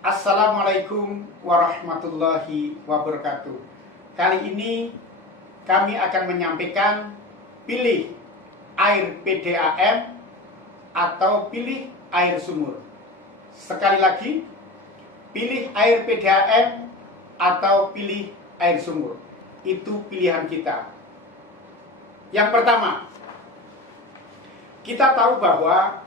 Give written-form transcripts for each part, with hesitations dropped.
Assalamualaikum warahmatullahi wabarakatuh. Kali ini kami akan menyampaikan pilih air PDAM atau pilih air sumur. Sekali lagi, pilih air PDAM atau pilih air sumur. Itu pilihan kita. Yang pertama, kita tahu bahwa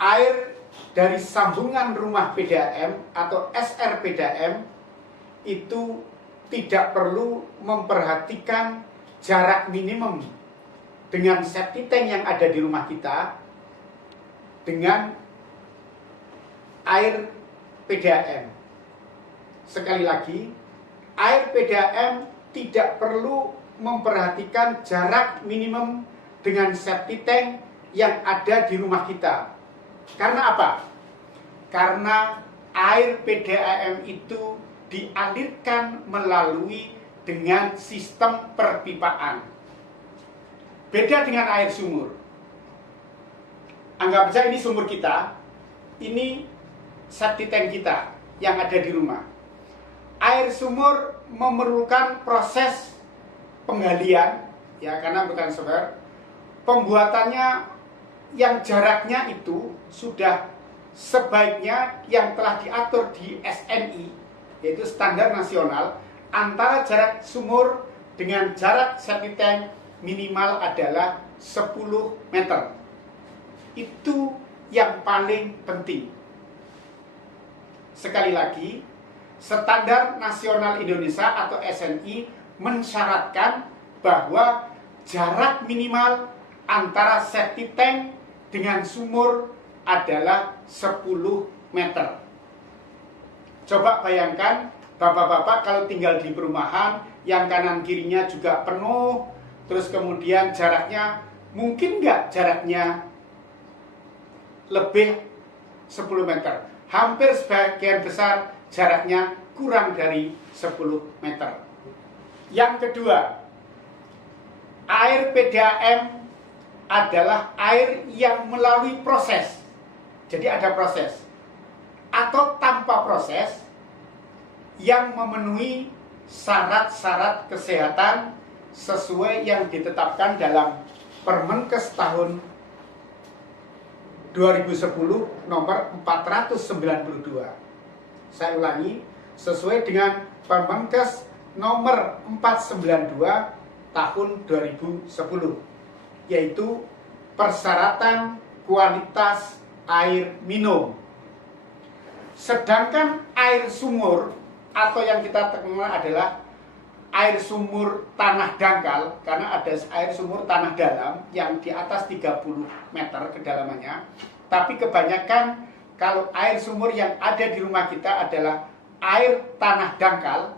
air dari sambungan rumah PDAM atau SR PDAM itu tidak perlu memperhatikan jarak minimum dengan septic tank yang ada di rumah kita dengan air PDAM. Sekali lagi, air PDAM tidak perlu memperhatikan jarak minimum dengan septic tank yang ada di rumah kita. Karena apa? Karena air PDAM itu dialirkan melalui dengan sistem perpipaan. Beda dengan air sumur. Anggap saja ini sumur kita, ini septic tank kita yang ada di rumah. Air sumur memerlukan proses penggalian, ya, karena bukan sewer. Pembuatannya yang jaraknya itu sudah sebaiknya yang telah diatur di SNI, yaitu standar nasional, antara jarak sumur dengan jarak septic tank minimal adalah 10 meter. Itu yang paling penting. Sekali lagi, standar nasional Indonesia atau SNI mensyaratkan bahwa jarak minimal antara septic tank dengan sumur adalah 10 meter. Coba bayangkan, bapak-bapak kalau tinggal di perumahan yang kanan kirinya juga penuh, terus kemudian jaraknya, mungkin nggak jaraknya lebih 10 meter. Hampir sebagian besar jaraknya kurang dari 10 meter. Yang kedua, air PDAM adalah air yang melalui proses. Jadi ada proses atau tanpa proses yang memenuhi syarat-syarat kesehatan sesuai yang ditetapkan dalam Permenkes tahun 2010 nomor 492. Saya ulangi, sesuai dengan Permenkes nomor 492 tahun 2010, yaitu persyaratan kualitas air minum. Sedangkan air sumur atau yang kita kenal adalah air sumur tanah dangkal, karena ada air sumur tanah dalam yang di atas 30 meter kedalamannya. Tapi kebanyakan kalau air sumur yang ada di rumah kita adalah air tanah dangkal,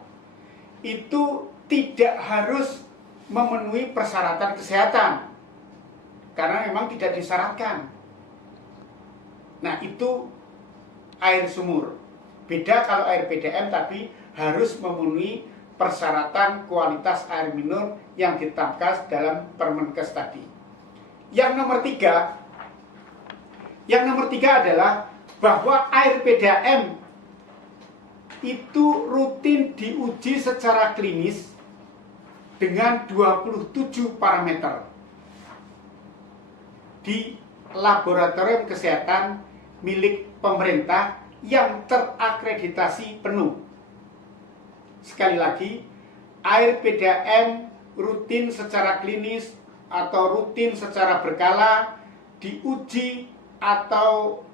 itu tidak harus memenuhi persyaratan kesehatan, karena memang tidak disyaratkan. Nah, itu air sumur. Beda kalau air PDAM tapi harus memenuhi persyaratan kualitas air minum yang ditetapkan dalam Permenkes tadi. Yang nomor tiga adalah bahwa air PDAM itu rutin diuji secara klinis dengan 27 parameter di laboratorium kesehatan milik pemerintah yang terakreditasi penuh. Sekali lagi, air PDAM rutin secara klinis atau rutin secara berkala diuji atau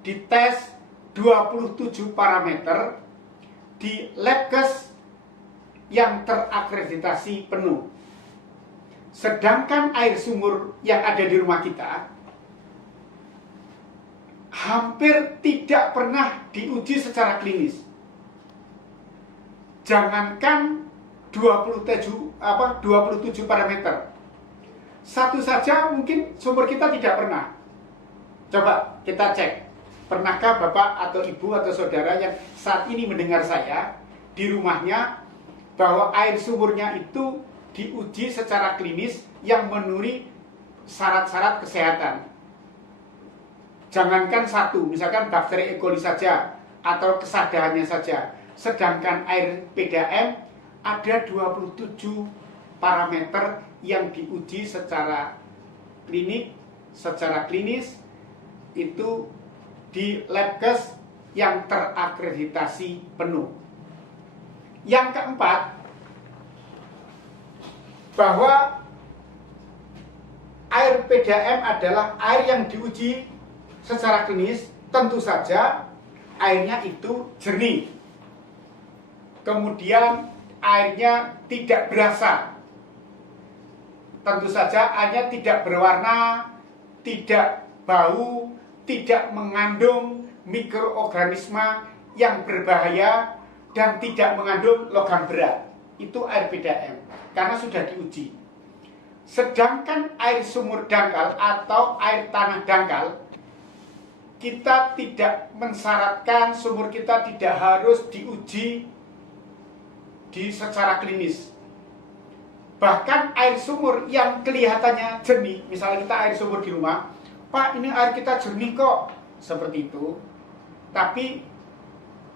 dites 27 parameter di Labkes yang terakreditasi penuh. Sedangkan air sumur yang ada di rumah kita hampir tidak pernah diuji secara klinis. Jangankan 27 parameter. Satu saja mungkin sumur kita tidak pernah. Coba kita cek. Pernahkah Bapak atau Ibu atau Saudara yang saat ini mendengar saya di rumahnya bahwa air sumurnya itu diuji secara klinis yang memenuhi syarat-syarat kesehatan? jangankan satu, misalkan bakteri E. coli saja atau kesadarannya saja. Sedangkan air PDAM ada 27 parameter yang diuji secara klinis itu di Labkes yang terakreditasi penuh. Yang keempat, bahwa air PDAM adalah air yang diuji secara klinis, tentu saja airnya itu jernih. Kemudian airnya tidak berasa. Tentu saja airnya tidak berwarna, tidak bau, tidak mengandung mikroorganisme yang berbahaya, dan tidak mengandung logam berat. Itu air PDAM, karena sudah diuji. Sedangkan air sumur dangkal atau air tanah dangkal, kita tidak mensyaratkan sumur kita tidak harus diuji secara klinis. Bahkan air sumur yang kelihatannya jernih, misalnya kita air sumur di rumah, Pak, ini air kita jernih kok, seperti itu. Tapi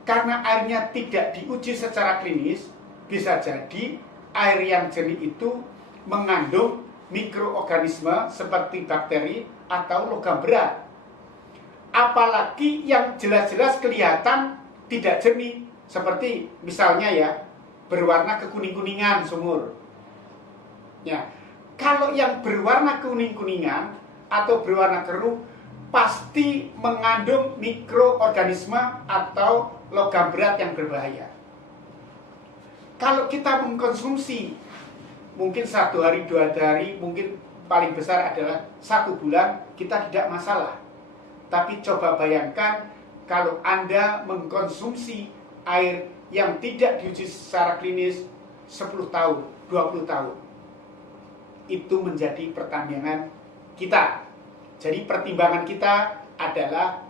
karena airnya tidak diuji secara klinis, bisa jadi air yang jernih itu mengandung mikroorganisme seperti bakteri atau logam berat. Apalagi yang jelas-jelas kelihatan tidak jernih, seperti misalnya ya, berwarna kekuning-kuningan sumur. Ya, kalau yang berwarna kuning-kuningan atau berwarna keruh pasti mengandung mikroorganisme atau logam berat yang berbahaya. Kalau kita mengkonsumsi mungkin 1 hari, 2 hari, mungkin paling besar adalah 1 bulan, kita tidak masalah. Tapi coba bayangkan kalau Anda mengkonsumsi air yang tidak diuji secara klinis 10 tahun, 20 tahun. Itu menjadi pertimbangan kita. Jadi pertimbangan kita adalah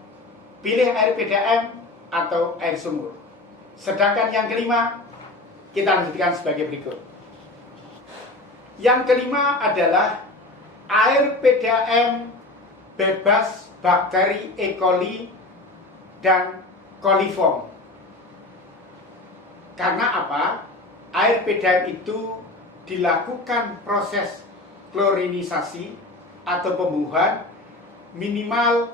pilih air PDAM atau air sumur. Sedangkan yang kelima, kita lanjutkan sebagai berikut. Yang kelima adalah air PDAM bebas bakteri E. coli dan coliform. Karena apa? Air PDAM itu dilakukan proses klorinisasi atau pembuahan, minimal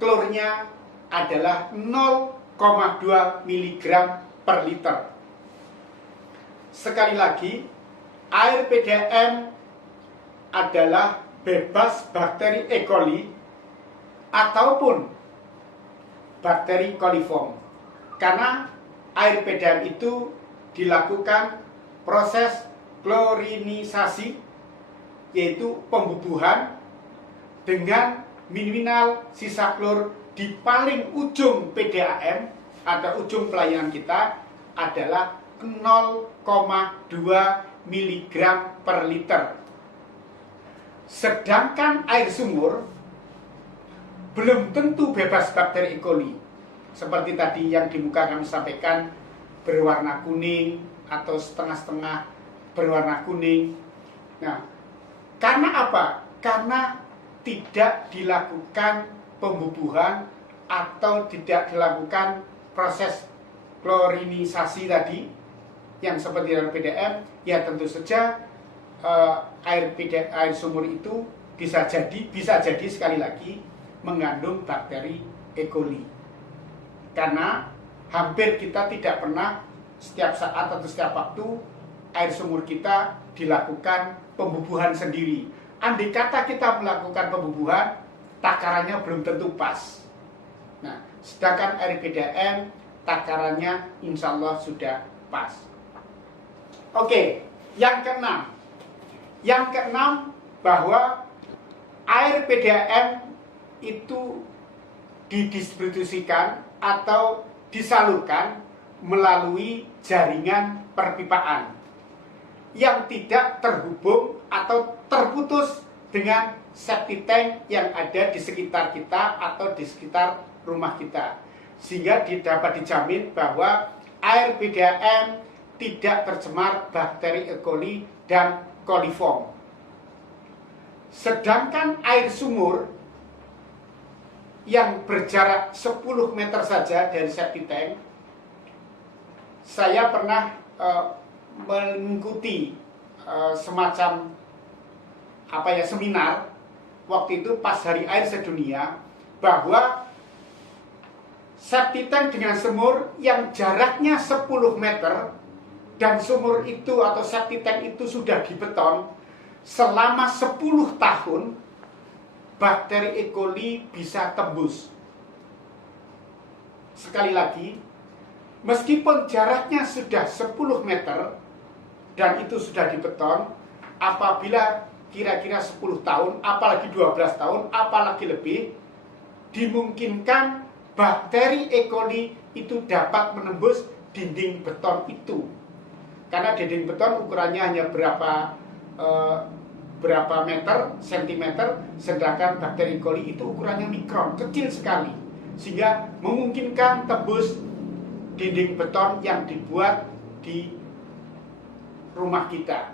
klornya adalah 0,2 mg per liter. Sekali lagi, air PDAM adalah bebas bakteri E. coli ataupun bakteri coliform. Karena air PDAM itu dilakukan proses klorinisasi, yaitu pembubuhan dengan minimal sisa klor di paling ujung PDAM atau ujung pelayanan kita adalah 0,2 mg per liter. Sedangkan air sumur belum tentu bebas bakteri E. coli. Seperti tadi yang di muka kami sampaikan, berwarna kuning atau setengah-setengah berwarna kuning. Nah, karena apa? Karena tidak dilakukan pembubuhan atau tidak dilakukan proses klorinisasi tadi yang seperti dalam PDAM, ya tentu saja air sumur itu bisa jadi sekali lagi mengandung bakteri E. coli. Karena hampir kita tidak pernah setiap saat atau setiap waktu air sumur kita dilakukan pembubuhan sendiri. Andai kata kita melakukan pembubuhan, takarannya belum tentu pas. Nah, sedangkan air PDAM takarannya insya Allah sudah pas. Oke, yang keenam. Yang keenam, bahwa air PDAM itu didistribusikan atau disalurkan melalui jaringan perpipaan yang tidak terhubung atau terputus dengan septic tank yang ada di sekitar kita atau di sekitar rumah kita, sehingga dapat dijamin bahwa air PDAM tidak tercemar bakteri E. coli dan coliform. Sedangkan air sumur yang berjarak 10 meter saja dari septic tank. Saya pernah mengikuti semacam seminar waktu itu pas Hari Air Sedunia, bahwa septic tank dengan sumur yang jaraknya 10 meter dan sumur itu atau septic tank itu sudah dibeton selama 10 tahun, bakteri E. coli bisa tembus. Sekali lagi, meskipun jaraknya sudah 10 meter dan itu sudah dibeton, apabila kira-kira 10 tahun, apalagi 12 tahun, apalagi lebih, dimungkinkan bakteri E. coli itu dapat menembus dinding beton itu. Karena dinding beton ukurannya hanya berapa meter, sentimeter, sedangkan bakteri E. coli itu ukurannya mikron, kecil sekali, sehingga memungkinkan tembus dinding beton yang dibuat di rumah kita.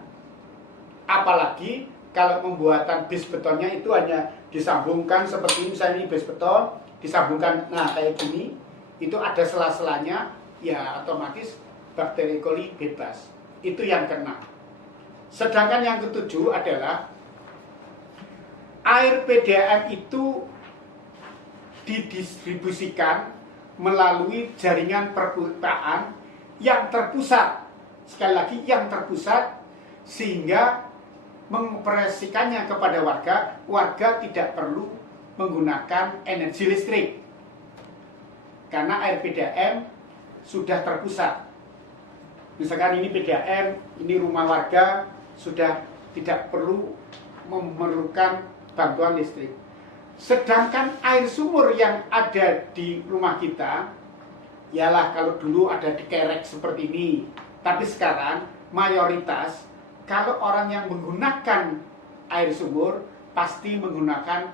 Apalagi kalau pembuatan base betonnya itu hanya disambungkan seperti misalnya ini base beton, disambungkan kayak gini, itu ada sela-selanya, ya otomatis bakteri E. coli bebas. Itu yang kena. Sedangkan yang ketujuh adalah air PDAM itu didistribusikan melalui jaringan perpipaan yang terpusat. Sekali lagi, yang terpusat, sehingga mengoperasikannya kepada warga tidak perlu menggunakan energi listrik. Karena air PDAM sudah terpusat. Misalkan ini PDAM, ini rumah warga, sudah tidak perlu memerlukan bantuan listrik. Sedangkan air sumur yang ada di rumah kita, ialah kalau dulu ada di kerek seperti ini, tapi sekarang mayoritas kalau orang yang menggunakan air sumur pasti menggunakan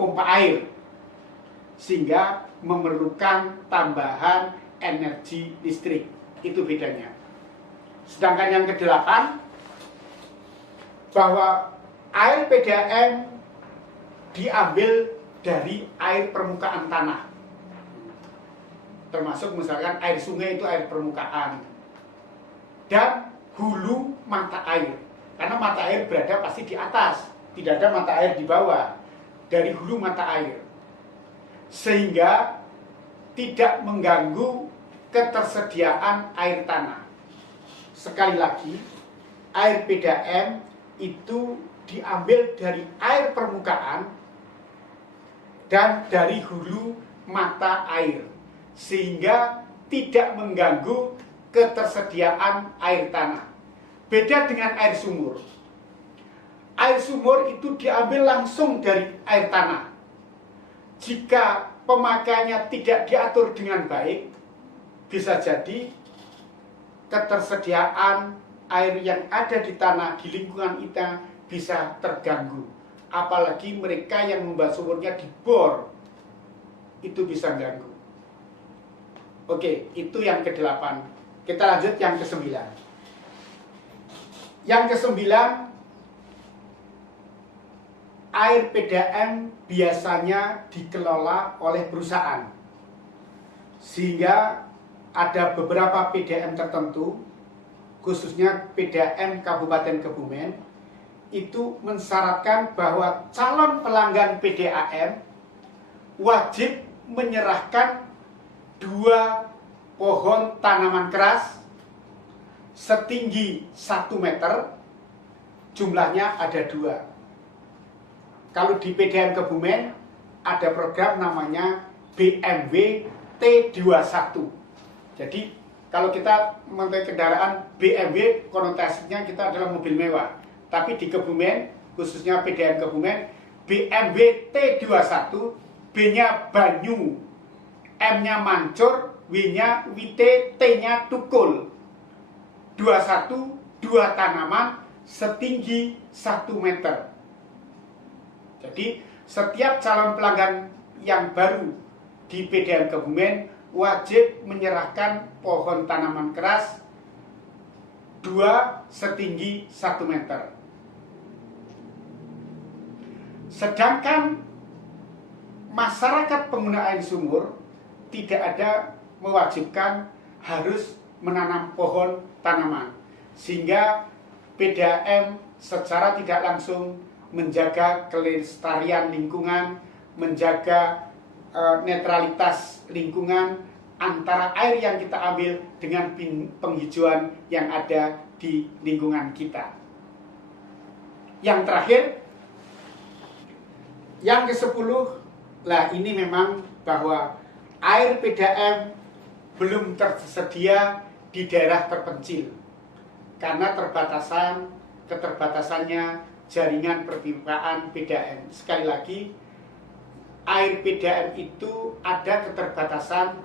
pompa air, sehingga memerlukan tambahan energi listrik. Itu bedanya. Sedangkan yang kedelapan, bahwa air PDAM diambil dari air permukaan tanah. Termasuk misalkan air sungai itu air permukaan. Dan hulu mata air. Karena mata air berada pasti di atas, tidak ada mata air di bawah. Dari hulu mata air. Sehingga tidak mengganggu ketersediaan air tanah. Sekali lagi, air PDAM itu diambil dari air permukaan dan dari hulu mata air, sehingga tidak mengganggu ketersediaan air tanah. Beda dengan air sumur. Air sumur itu diambil langsung dari air tanah. Jika pemakaiannya tidak diatur dengan baik, bisa jadi ketersediaan air yang ada di tanah di lingkungan kita bisa terganggu. Apalagi mereka yang membuat sumurnya di bor, itu bisa ganggu. Oke, itu yang ke-8. Kita lanjut yang ke-9. Yang ke-9, air PDAM biasanya dikelola oleh perusahaan, sehingga ada beberapa PDAM tertentu, khususnya PDAM Kabupaten Kebumen, itu mensyaratkan bahwa calon pelanggan PDAM wajib menyerahkan 2 pohon tanaman keras setinggi 1 meter, jumlahnya ada 2. Kalau di PDAM Kebumen ada program namanya BMW T21. Jadi kalau kita memakai kendaraan BMW, konotasinya kita adalah mobil mewah. Tapi di Kebumen, khususnya PDAM Kebumen, BMW T21, B-nya Banyu, M-nya Mancur, W-nya Wite, T-nya Tukul. 21, 2 tanaman setinggi 1 meter. Jadi setiap calon pelanggan yang baru di PDAM Kebumen wajib menyerahkan pohon tanaman keras 2 setinggi 1 meter. Sedangkan masyarakat pengguna air sumur tidak ada mewajibkan harus menanam pohon tanaman, sehingga PDAM secara tidak langsung menjaga kelestarian lingkungan, menjaga netralitas lingkungan antara air yang kita ambil dengan penghijauan yang ada di lingkungan kita. Yang terakhir, yang ke-10, lah ini memang bahwa air PDAM belum tersedia di daerah terpencil karena keterbatasannya jaringan perpipaan PDAM. Sekali lagi, air PDAM itu ada keterbatasan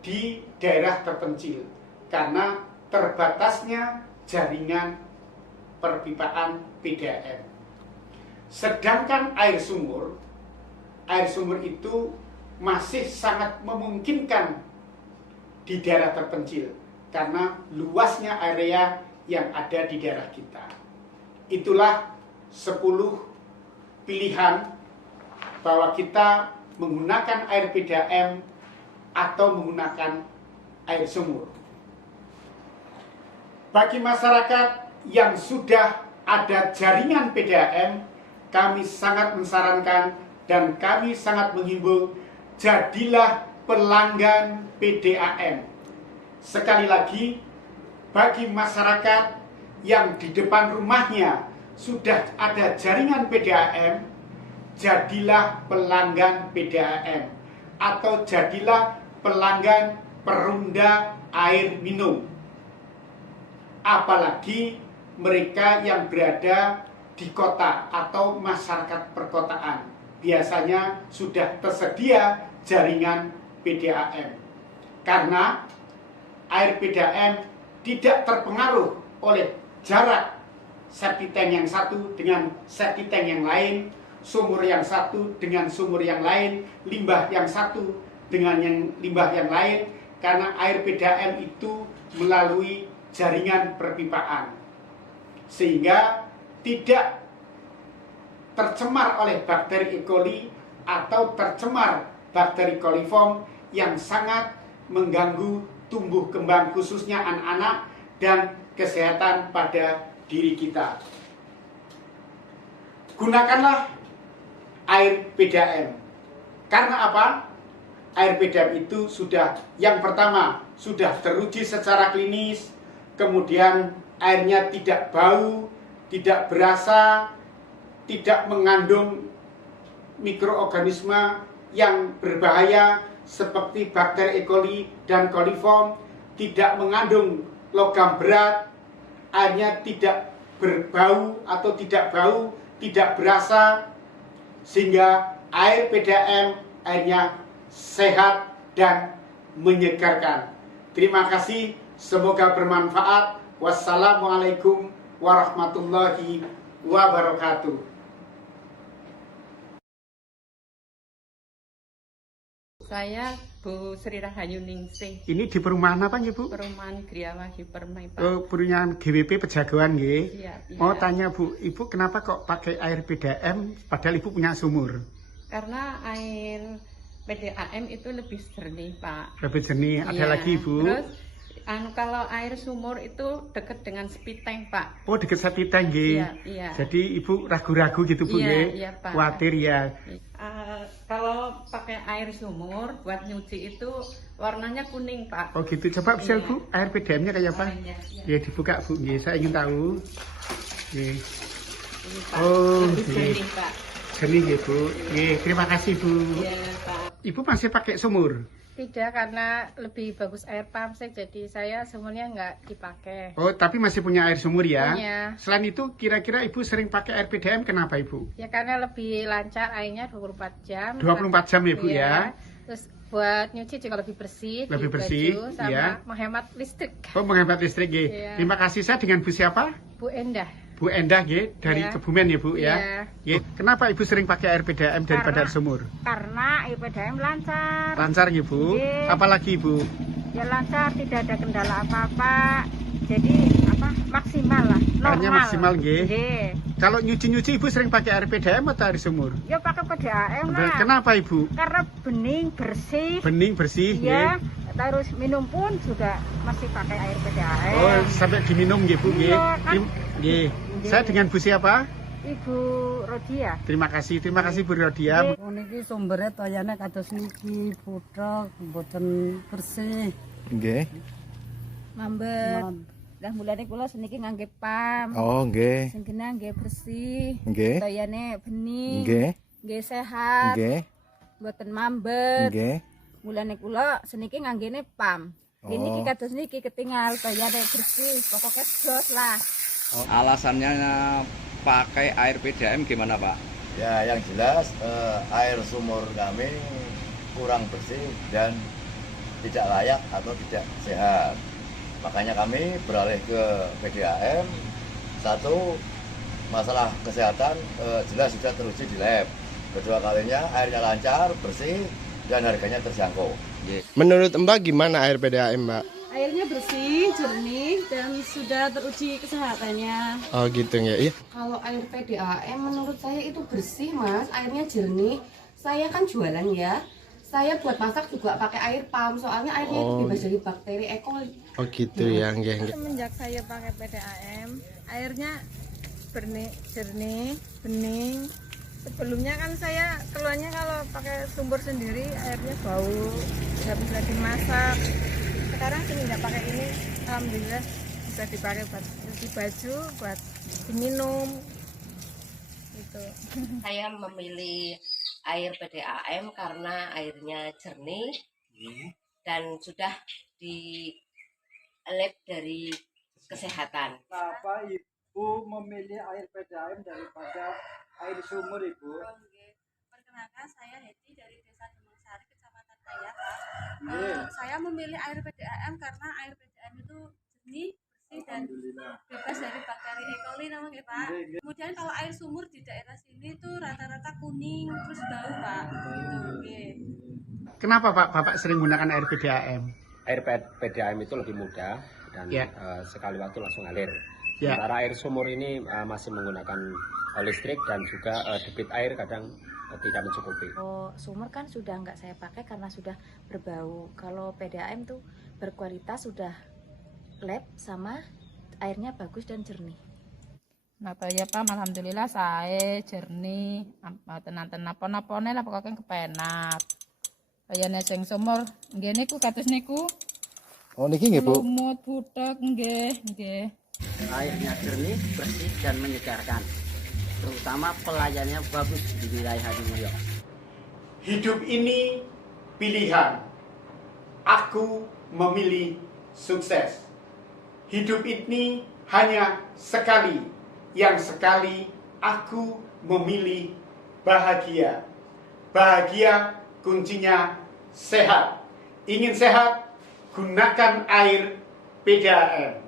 di daerah terpencil karena terbatasnya jaringan perpipaan PDAM. Sedangkan air sumur itu masih sangat memungkinkan di daerah terpencil karena luasnya area yang ada di daerah kita. Itulah 10 pilihan bahwa kita menggunakan air PDAM atau menggunakan air sumur. Bagi masyarakat yang sudah ada jaringan PDAM, kami sangat mensarankan dan kami sangat menghimbau, jadilah pelanggan PDAM. Sekali lagi, bagi masyarakat yang di depan rumahnya sudah ada jaringan PDAM, jadilah pelanggan PDAM atau jadilah pelanggan perunda air minum. Apalagi mereka yang berada di kota atau masyarakat perkotaan, biasanya sudah tersedia jaringan PDAM. Karena air PDAM tidak terpengaruh oleh jarak septic tank yang satu dengan septic tank yang lain, sumur yang satu dengan sumur yang lain, limbah yang satu dengan limbah yang lain, karena air PDAM itu melalui jaringan perpipaan, sehingga tidak tercemar oleh bakteri E. coli atau tercemar bakteri coliform yang sangat mengganggu tumbuh kembang khususnya anak-anak dan kesehatan pada diri kita. Gunakanlah air PDAM. Karena apa? Air PDAM itu sudah, yang pertama, sudah teruji secara klinis, kemudian airnya tidak bau, tidak berasa, tidak mengandung mikroorganisme yang berbahaya seperti bakteri E. coli dan coliform, tidak mengandung logam berat, airnya tidak berbau atau tidak bau, tidak berasa, sehingga air PDAM airnya sehat dan menyegarkan. Terima kasih, semoga bermanfaat. Wassalamualaikum warahmatullahi wabarakatuh. Saya Bu Sri Rahayu Ningsih. Ini di perumahan apa nggih, Bu? Perumahan Griawahi Permai, Pak. Oh, perumahan GWP Pejagoan nggih. Iya, iya. Mau tanya, Bu, Ibu kenapa kok pakai air PDAM padahal Ibu punya sumur? Karena air PDAM itu lebih jernih, Pak. Lebih jernih. Ada Iya. lagi, Bu? Terus kalau air sumur itu dekat dengan septic tank, Pak. Oh, dekat septic tank nggih. Iya, iya. Jadi Ibu ragu-ragu gitu, Bu, Iya, nggih? iya, Pak. Khawatir ya. Kalau pakai air sumur buat nyuci itu warnanya kuning, Pak. Oh gitu, coba bisa, Iya. Bu, air PDAM-nya kayak apa? Iya, iya. Ya, dibuka, Bu, nggih. Saya ingin tahu. Nggih. Ini, Pak. Oh, Lebih iya. jernih, Pak. Jernih nggih, Bu. Nggih, terima kasih, Bu. Iya, Pak. Ibu masih pakai sumur? Tidak, karena lebih bagus air pump sih, jadi saya sumurnya nggak dipakai. Oh, tapi masih punya air sumur ya? Punya. Selain itu, kira-kira Ibu sering pakai air PDAM, kenapa, Ibu? Ya karena lebih lancar airnya 24 jam. 24 jam ya, Bu, Iya. ya? Terus buat nyuci juga lebih bersih, Lebih di bersih, baju, sama iya. menghemat listrik. Oh, menghemat listrik, nggih. Iya. Terima kasih, saya dengan Bu siapa? Bu Endah. Bu Endah, nggih, dari Iya. Kebumen ya, Bu, ya? Iya. Nggih. Kenapa Ibu sering pakai air PDAM daripada air sumur? Karena air PDAM lancar. Lancar, nggih, Bu? Iya. Apalagi, Bu? Ya lancar, tidak ada kendala apa-apa. Jadi maksimal lah, normal. Airnya maksimal, nggih. Nggih. Kalau nyuci-nyuci Ibu sering pakai air PDAM atau air sumur? Ya pakai PDAM lah. Kenapa Ibu? Karena bening bersih. Bening bersih. Ya, terus minum pun juga masih pakai air PDAM. Oh, sampai diminum nggih Bu nggih. Iya, kan? Nggih. Saya dengan Bu siapa? Ibu Rodia. Terima kasih Bu Rodia. Niki sumbernya toyane kados niki putrok mboten bersih. Nggih. Mambet. Lah mulane kula seniki ngangge pam. Oh, nggih. Sing kena nggih bersih. Nggih. Toyane bening. Nggih. Nggih sehat. Nggih. Mboten mambet. Nggih. Mulane kula seniki nganggene pam. Ini Oh. kados niki ketinggal toyane bersih, pokoknya jos lah. Alasannya pakai air PDAM gimana Pak? Ya, yang jelas air sumur kami kurang bersih dan tidak layak atau tidak sehat. Makanya kami beralih ke PDAM. Satu, masalah kesehatan jelas sudah teruji di lab. Kedua kalinya airnya lancar, bersih, dan harganya terjangkau. Menurut Mbak gimana air PDAM, Mbak? Airnya bersih, jernih, dan sudah teruji kesehatannya. Oh gitu ya. Iya. Kalau air PDAM menurut saya itu bersih mas, airnya jernih. Saya kan jualan ya, saya buat masak juga pakai air pam, soalnya airnya itu bebas dari bakteri E. coli. Oh gitu ya, nggih. Semenjak saya pakai PDAM, airnya jernih, bening. Sebelumnya kan saya keluarnya kalau pakai sumur sendiri airnya bau, nggak bisa dimasak. Sekarang semenjak pakai ini, alhamdulillah bisa dipakai buat cuci baju, buat diminum. Gitu. Saya memilih air PDAM karena airnya jernih dan sudah di lab dari kesehatan. Kenapa Ibu memilih air PDAM daripada air sumur, Ibu? Perkenalkan saya Heti dari Desa Demengsari, Kecamatan Kayak. Saya memilih air PDAM karena air PDAM itu jernih, bersih dan bebas dari bakteri E. coli namanya ya Pak. Kemudian kalau air sumur di daerah sini tuh rata-rata kuning terus bau Pak. Gitu. Kenapa Pak Bapak sering menggunakan air PDAM? Air PDAM itu lebih mudah dan sekali waktu langsung ngalir. Sementara air sumur ini masih menggunakan listrik dan juga debit air kadang tidak mencukupi. Kalau sumur kan sudah nggak saya pakai karena sudah berbau. Kalau PDAM tuh berkualitas, sudah lab sama airnya bagus dan jernih. Nah, ya Pak, alhamdulillah saya jernih, tenan-tenan apa-apane lah pokoknya kepenak. Kayane sing sumur nggih niku kados niku. Oh niki nggih, Bu. Lumut butek nggih. Airnya jernih, bersih dan menyegarkan. Terutama pelayannya bagus di wilayah Hadimulyo. Hidup ini pilihan. Aku memilih sukses. Hidup ini hanya sekali. Yang sekali aku memilih bahagia. Bahagia kuncinya sehat. Ingin sehat, gunakan air PDAM.